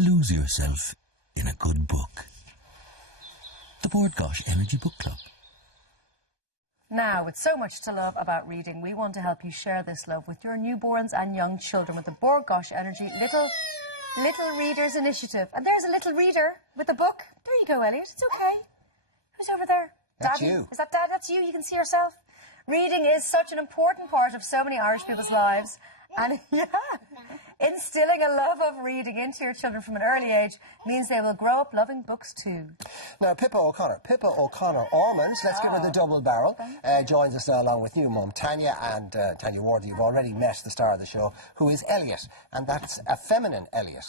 Lose yourself in a good book. The Gáis Energy Book Club. Now, with so much to love about reading, we want to help you share this love with your newborns and young children with the Gáis Energy Little Readers Initiative. And there's a little reader with a book. There you go, Elliot. It's okay. Who's over there? That's Daddy? you. Is that Dad? That's you. You can see yourself. Reading is such an important part of so many Irish people's lives. And instilling a love of reading into your children from an early age means they will grow up loving books too. Now, Pippa O'Connor Ormond, let's give her the double barrel, joins us now along with new mum Tanya, and Tanya Ward, you've already met the star of the show, who is Elliot, and that's a feminine Elliot,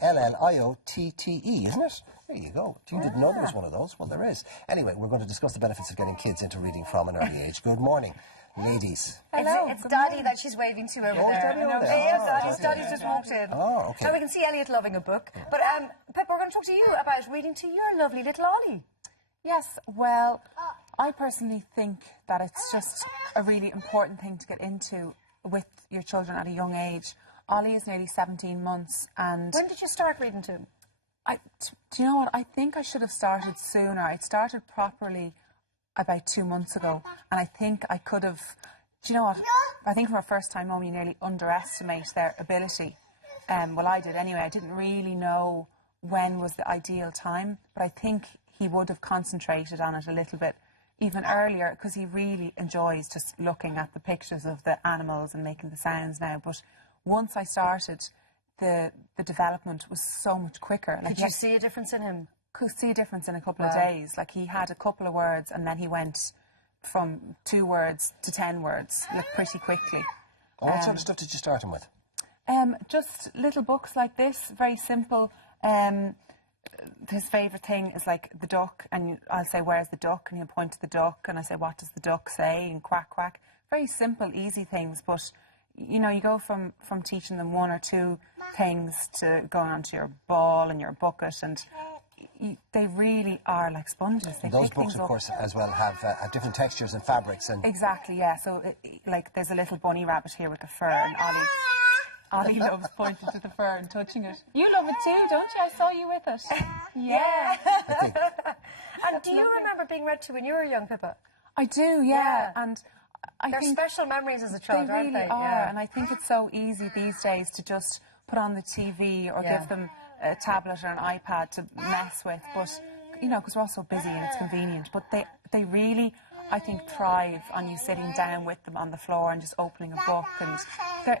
Elliotte, isn't it? There you go. You didn't know there was one of those? Well, there is. Anyway, we're going to discuss the benefits of getting kids into reading from an early age. Good morning, ladies. Hello. It's Daddy that she's waving to over there. Daddy's just walked in. Oh, okay. And we can see Elliot loving a book. But, Pippa, we're going to talk to you about reading to your lovely little Ollie. Yes, well, I personally think that it's just a really important thing to get into with your children at a young age. Ollie is nearly 17 months and... When did you start reading to him? Do you know what? I think I should have started sooner. I started properly about 2 months ago, and I think I could have... Do you know what? I think from a first-time mum, you nearly underestimate their ability. Well, I did anyway. I didn't really know when was the ideal time, but I think he would have concentrated on it a little bit even earlier, because he really enjoys just looking at the pictures of the animals and making the sounds now. But once I started, the development was so much quicker. Did you see a difference in him? Could see a difference in a couple of days. Like, he had a couple of words and then he went from 2 words to 10 words, like, pretty quickly. What sort of stuff did you start him with? Just little books like this, very simple. His favourite thing is like the duck, and I'll say, "Where's the duck?" and he'll point to the duck, and I say, "What does the duck say?" and quack quack. Very simple, easy things, but you know, you go from teaching them 1 or 2 things to going on to your ball and your bucket, and they really are like sponges. They those pick books, things of course, as well have different textures and fabrics. And exactly, yeah. So, like, there's a little bunny rabbit here with a fur, and Ollie loves pointing to the fur and touching it. You love it too, don't you? I saw you with it. Yeah. And do you remember being read to when you were young, Pippa? I do, yeah. And they're special memories as a child, they really aren't they? are, yeah. and I think it's so easy these days to just put on the TV or give them a tablet or an iPad to mess with, but, you know, because we're all so busy and it's convenient, but they really, I think, thrive on you sitting down with them on the floor and just opening a book, and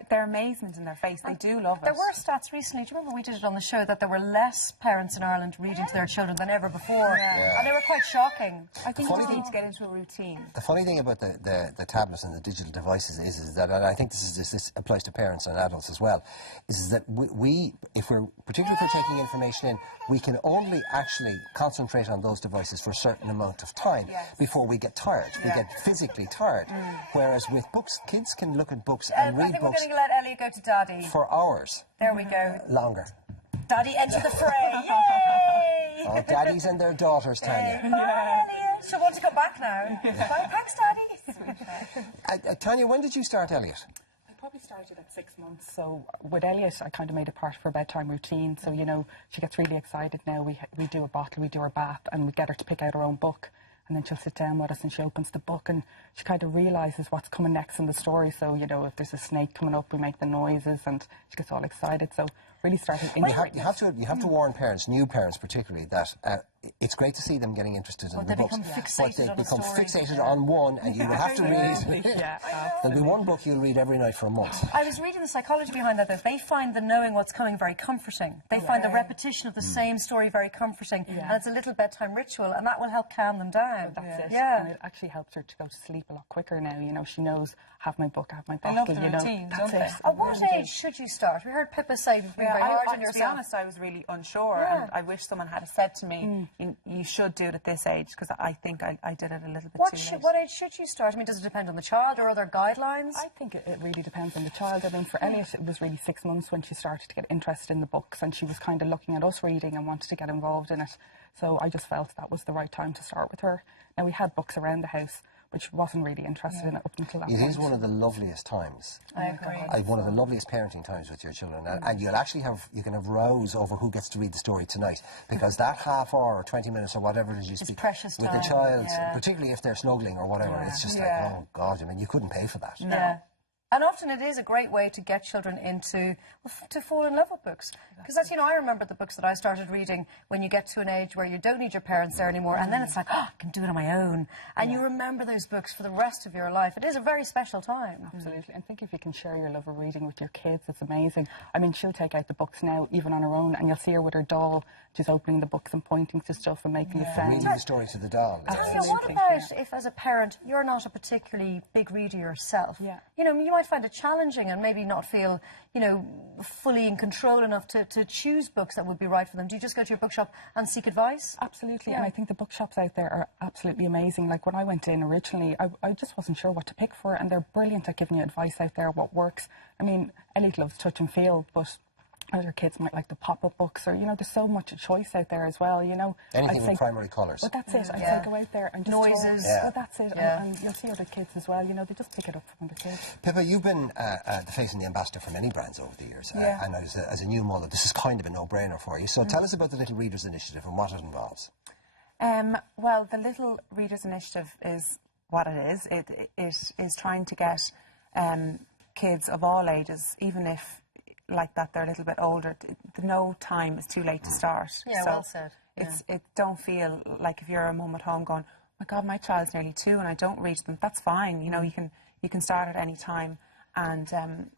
their amazement in their face. They do love it. There were stats recently, do you remember we did it on the show, that there were less parents in Ireland reading to their children than ever before, and they were quite shocking. I think you just need to get into a routine. The funny thing about the tablets and the digital devices is that, and I think this applies to parents and adults as well, is that we particularly if we're taking information in, we can only actually concentrate on those devices for a certain amount of time before we get tired. We get physically tired. Whereas with books, kids can look at books and read books. We're going to let Ellie go to Daddy. For hours. There we go. Longer. Daddy, enter the fray. Yay! Oh, daddies and their daughters, Tanya. Elliot. She'll want to come back now. Thanks, Daddy. Tanya, when did you start Elliot? I probably started at 6 months. So with Elliot, I kind of made it part of her bedtime routine. So, you know, she gets really excited now. We do a bottle, we do her bath, and we get her to pick out her own book. And then she'll sit down with us and she opens the book and she kind of realises what's coming next in the story. So, you know, if there's a snake coming up, we make the noises and she gets all excited. So really started integrating. You have to warn parents, new parents particularly, that it's great to see them getting interested in the books, but they become fixated on one, and you will have to read. There'll be one book you'll read every night for a month. I was reading the psychology behind that. They find the knowing what's coming very comforting. They find the repetition of the same story very comforting, and it's a little bedtime ritual, and that will help calm them down. That's it. Yeah, and it actually helps her to go to sleep a lot quicker now. You know, she knows, have my book, have my bottle. They love the routine, don't they? At what age should you start? We heard Pippa say very hard on yourself. To be honest, I was really unsure, and I wish someone had said to me, you should do it at this age, because I think I did it a little bit too late. What age should you start? I mean, does it depend on the child or other guidelines? I think it really depends on the child. I mean, for Elliot, it was really 6 months when she started to get interested in the books, and she was kind of looking at us reading and wanted to get involved in it. So I just felt that was the right time to start with her. Now, we had books around the house, but she wasn't really interested in it up until that It point. is one of the loveliest times. I agree. One of the loveliest parenting times with your children, and you'll actually you can have rows over who gets to read the story tonight, because that half hour or 20 minutes or whatever it is you speak precious with the time, child, yeah. particularly if they're snuggling or whatever, it's just like, oh God, I mean, you couldn't pay for that. Yeah. And often it is a great way to get children to fall in love with books. Because that's, I remember the books that I started reading when you get to an age where you don't need your parents there anymore, and then it's like, I can do it on my own. And you remember those books for the rest of your life. It is a very special time. Absolutely. And think if you can share your love of reading with your kids, it's amazing. I mean, she'll take out the books now, even on her own, and you'll see her with her doll. She's opening the books and pointing to stuff and making a sound. Reading the story to the doll. What about if, as a parent, you're not a particularly big reader yourself? Yeah. You might find it challenging and maybe not feel, fully in control enough to choose books that would be right for them. Do you just go to your bookshop and seek advice? Absolutely. And I think the bookshops out there are absolutely amazing. Like when I went in originally, I just wasn't sure what to pick for, and they're brilliant at giving you advice out there, what works. I mean, Elliot loves touch and feel, but other kids might like the pop-up books, or there's so much choice out there as well. Anything with primary colours. But that's it. I'd say go out there and just noises. But that's it. And you'll see other kids as well. They just pick it up from other kids. Pippa, you've been the face and the ambassador for many brands over the years, and as a new mother, this is kind of a no-brainer for you. So tell us about the Little Readers Initiative and what it involves. Well, the Little Readers Initiative is what it is. It is trying to get kids of all ages, even if like that they're a little bit older, no time is too late to start. Yeah, so well said. It don't feel like if you're a mum at home going, oh my God, my child's nearly 2 and I don't read them. That's fine. You can start at any time. And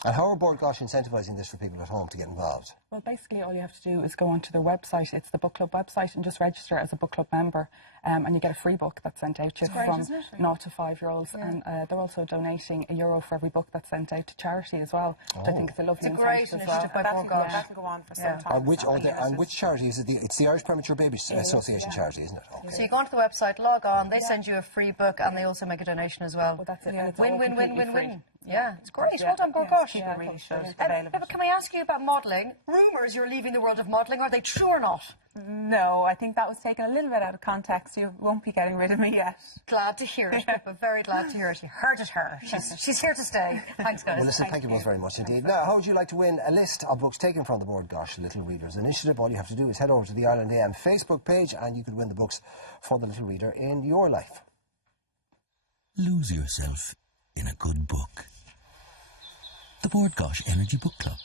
how are Board Gosh incentivising this for people at home to get involved? Well, basically all you have to do is go onto their website. It's the Book Club website, and just register as a Book Club member, and you get a free book that's sent out to you from 0 to 5-year-olds. And they're also donating €1 for every book that's sent out to charity as well, which I think is a lovely incentive as well. That can go on for some time. Which charity is it? It's the Irish Premature Babies Association charity, isn't it? Okay. So you go onto the website, log on, they send you a free book, and they also make a donation as well. Well, that's it. Win, win, win, win, win. Yeah, it's great. Well done, Board Gosh. People really should avail of Pippa, it. can I ask you about modelling? Rumours you're leaving the world of modelling, are they true or not? No, I think that was taken a little bit out of context. You won't be getting rid of me yet. Glad to hear it, Pippa. Very glad to hear it. You heard it, her. She's here to stay. Thanks, guys. Well, listen, thank you both very much indeed. Now, how would you like to win a list of books taken from the Board Gosh Little Readers Initiative? All you have to do is head over to the Ireland AM Facebook page, and you could win the books for the little reader in your life. Lose yourself in a good book. The Board Gosh Energy Book Club.